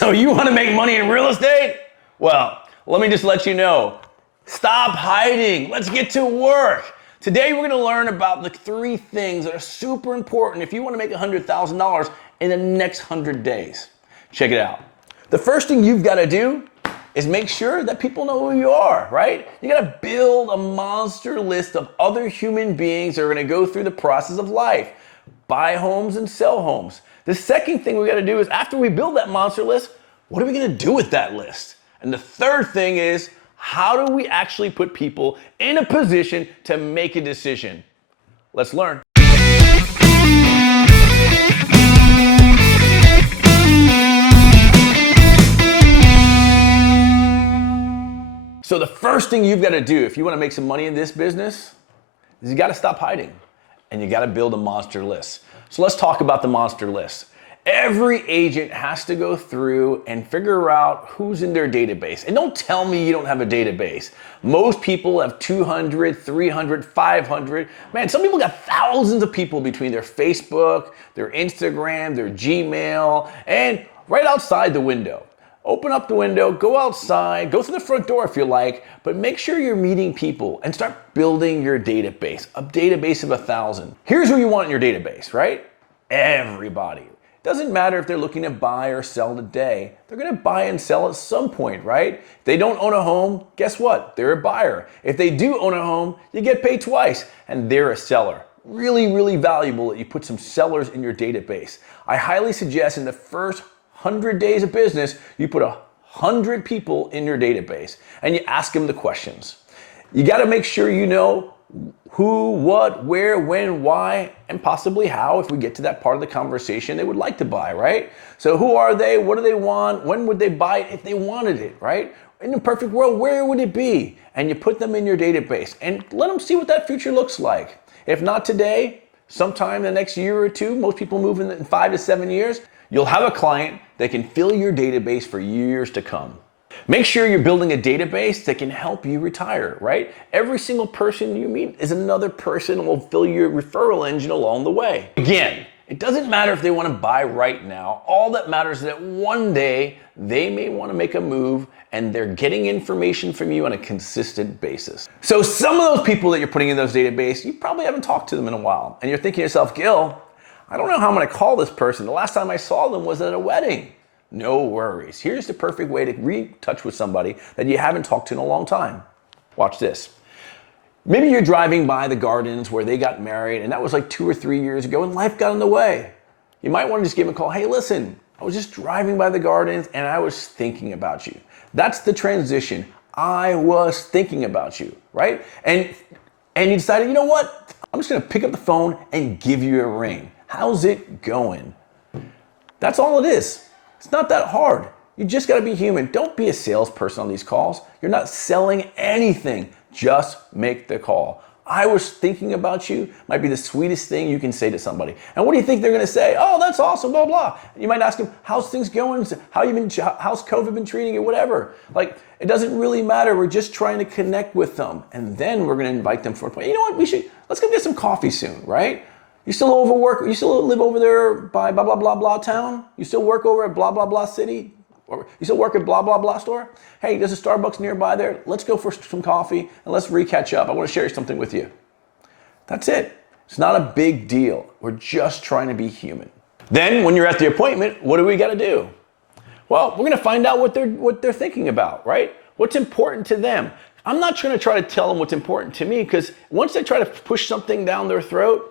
So you want to make money in real estate? Well, let me just let you know. Stop hiding. Let's get to work. Today we're going to learn about the 3 things that are super important if you want to make $100,000 in the next 100 days. Check it out. The first thing you've got to do is make sure that people know who you are, right? You got to build a monster list of other human beings that are going to go through the process of life. Buy homes and sell homes. The second thing we got to do is after we build that monster list, what are we going to do with that list? And the third thing is, how do we actually put people in a position to make a decision? Let's learn. So the first thing you've got to do if you want to make some money in this business is you got to stop hiding and you got to build a monster list. So let's talk about the monster list. Every agent has to go through and figure out who's in their database. And don't tell me you don't have a database. Most people have 200, 300, 500. Man, some people got thousands of people between their Facebook, their Instagram, their Gmail, and right outside the window. Open up the window, go outside, go through the front door if you like, but make sure you're meeting people and start building your database, a database of 1,000. Here's who you want in your database, right? Everybody. Doesn't matter if they're looking to buy or sell today. They're going to buy and sell at some point, right? If they don't own a home, guess what? They're a buyer. If they do own a home, you get paid twice, and they're a seller. Really, really valuable that you put some sellers in your database. I highly suggest in the first 100 days of business, you put 100 people in your database and you ask them the questions. You got to make sure you know who, what, where, when, why, and possibly how, if we get to that part of the conversation they would like to buy, right? So who are they? What do they want? When would they buy it if they wanted it, right? In a perfect world, where would it be? And you put them in your database and let them see what that future looks like. If not today, sometime in the next year or two, most people move in 5 to 7 years, you'll have a client that can fill your database for years to come. Make sure you're building a database that can help you retire, right? Every single person you meet is another person who will fill your referral engine along the way. Again, it doesn't matter if they want to buy right now. All that matters is that one day they may want to make a move and they're getting information from you on a consistent basis. So some of those people that you're putting in those databases, you probably haven't talked to them in a while. And you're thinking to yourself, Gil, I don't know how I'm going to call this person. The last time I saw them was at a wedding. No worries. Here's the perfect way to retouch with somebody that you haven't talked to in a long time. Watch this. Maybe you're driving by the gardens where they got married and that was like 2 or 3 years ago and life got in the way. You might want to just give them a call. Hey, listen, I was just driving by the gardens and I was thinking about you. That's the transition. I was thinking about you, right? And you decided, you know what? I'm just going to pick up the phone and give you a ring. How's it going? That's all it is. It's not that hard. You just got to be human. Don't be a salesperson on these calls. You're not selling anything. Just make the call. I was thinking about you might be the sweetest thing you can say to somebody. And what do you think they're going to say? Oh, that's awesome, blah, blah. You might ask them, how's things going? How's COVID been treating you? Whatever. Like, it doesn't really matter. We're just trying to connect with them. And then we're going to invite them for a point. You know what? Let's go get some coffee soon, right? You still overwork? You still live over there by blah, blah, blah, blah town? You still work over at blah, blah, blah city? Or you still work at blah, blah, blah store? Hey, there's a Starbucks nearby there. Let's go for some coffee and let's re-catch up. I want to share something with you. That's it. It's not a big deal. We're just trying to be human. Then when you're at the appointment, what do we got to do? Well, we're going to find out what they're thinking about, right? What's important to them. I'm not going to try to tell them what's important to me because once they try to push something down their throat,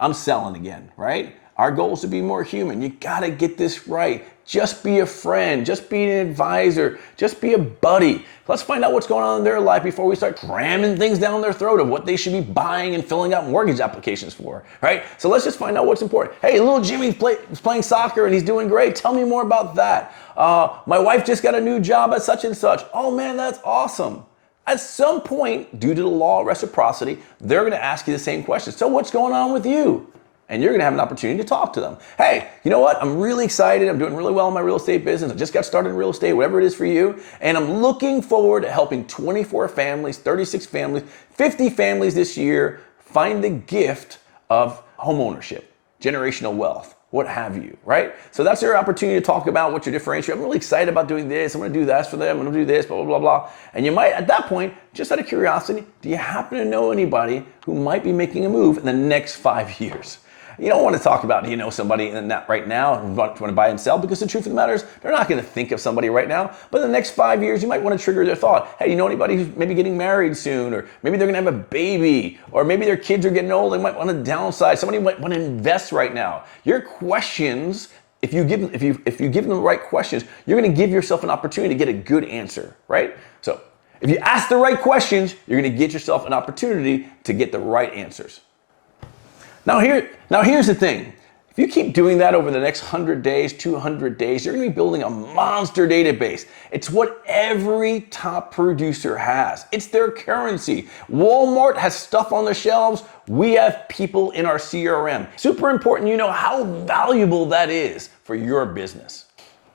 I'm selling again, right? Our goal is to be more human. You gotta get this right. Just be a friend, just be an advisor, just be a buddy. Let's find out what's going on in their life before we start cramming things down their throat of what they should be buying and filling out mortgage applications for, right? So let's just find out what's important. Hey, little Jimmy's playing soccer and he's doing great. Tell me more about that. My wife just got a new job at such and such. Oh man, that's awesome. At some point, due to the law of reciprocity, they're going to ask you the same question. So what's going on with you? And you're going to have an opportunity to talk to them. Hey, you know what? I'm really excited. I'm doing really well in my real estate business. I just got started in real estate, whatever it is for you. And I'm looking forward to helping 24 families, 36 families, 50 families this year find the gift of home ownership, generational wealth. what have you, right? So that's your opportunity to talk about what your differentiator. I'm really excited about doing this. I'm gonna do that for them. I'm gonna do this, blah, blah, blah, blah. And you might, at that point, just out of curiosity, do you happen to know anybody who might be making a move in the next 5 years? You don't want to talk about, do you know somebody in that right now who want to buy and sell? Because the truth of the matter is, they're not going to think of somebody right now. But in the next 5 years, you might want to trigger their thought. Hey, you know anybody who's maybe getting married soon? Or maybe they're going to have a baby? Or maybe their kids are getting old. They might want to downsize. Somebody might want to invest right now. Your questions, if you give them the right questions, you're going to give yourself an opportunity to get a good answer, right? So if you ask the right questions, you're going to get yourself an opportunity to get the right answers. Now here's the thing. If you keep doing that over the next 100 days, 200 days, you're gonna be building a monster database. It's what every top producer has. It's their currency. Walmart has stuff on the shelves. We have people in our CRM. Super important you know how valuable that is for your business.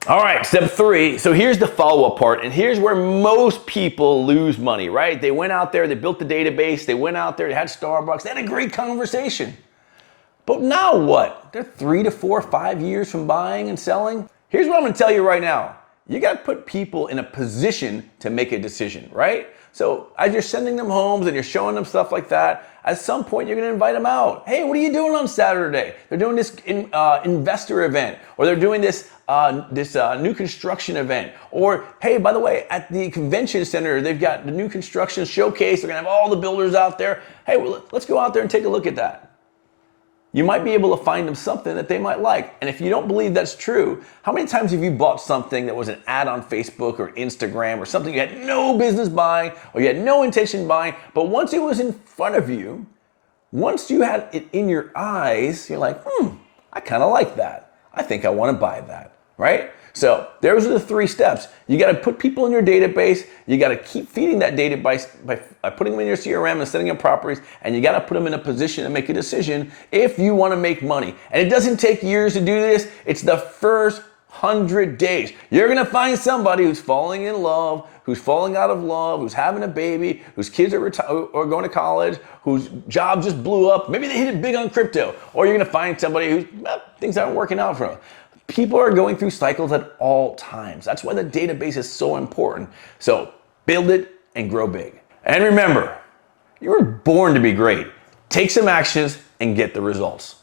All right, step 3. So here's the follow-up part, and here's where most people lose money, right? They went out there, they built the database, they went out there, they had Starbucks, they had a great conversation. But now what? They're 3 to 4, 5 years from buying and selling. Here's what I'm gonna tell you right now. You gotta put people in a position to make a decision, right? So as you're sending them homes and you're showing them stuff like that, at some point you're gonna invite them out. Hey, what are you doing on Saturday? They're doing this investor event, or they're doing this new construction event. Or, hey, by the way, at the convention center, they've got the new construction showcase. They're gonna have all the builders out there. Hey, well, let's go out there and take a look at that. You might be able to find them something that they might like. And if you don't believe that's true, how many times have you bought something that was an ad on Facebook or Instagram or something you had no business buying or you had no intention buying, but once it was in front of you, once you had it in your eyes, you're like, I kind of like that. I think I want to buy that, right? So those are the 3 steps. You got to put people in your database. You got to keep feeding that database by putting them in your CRM and setting up properties. And you got to put them in a position to make a decision if you want to make money. And it doesn't take years to do this. It's the first 100 days. You're going to find somebody who's falling in love, who's falling out of love, who's having a baby, whose kids are going to college, whose job just blew up. Maybe they hit it big on crypto. Or you're going to find somebody who's things aren't working out for them. People are going through cycles at all times. That's why the database is so important. So build it and grow big. And remember, you were born to be great. Take some actions and get the results.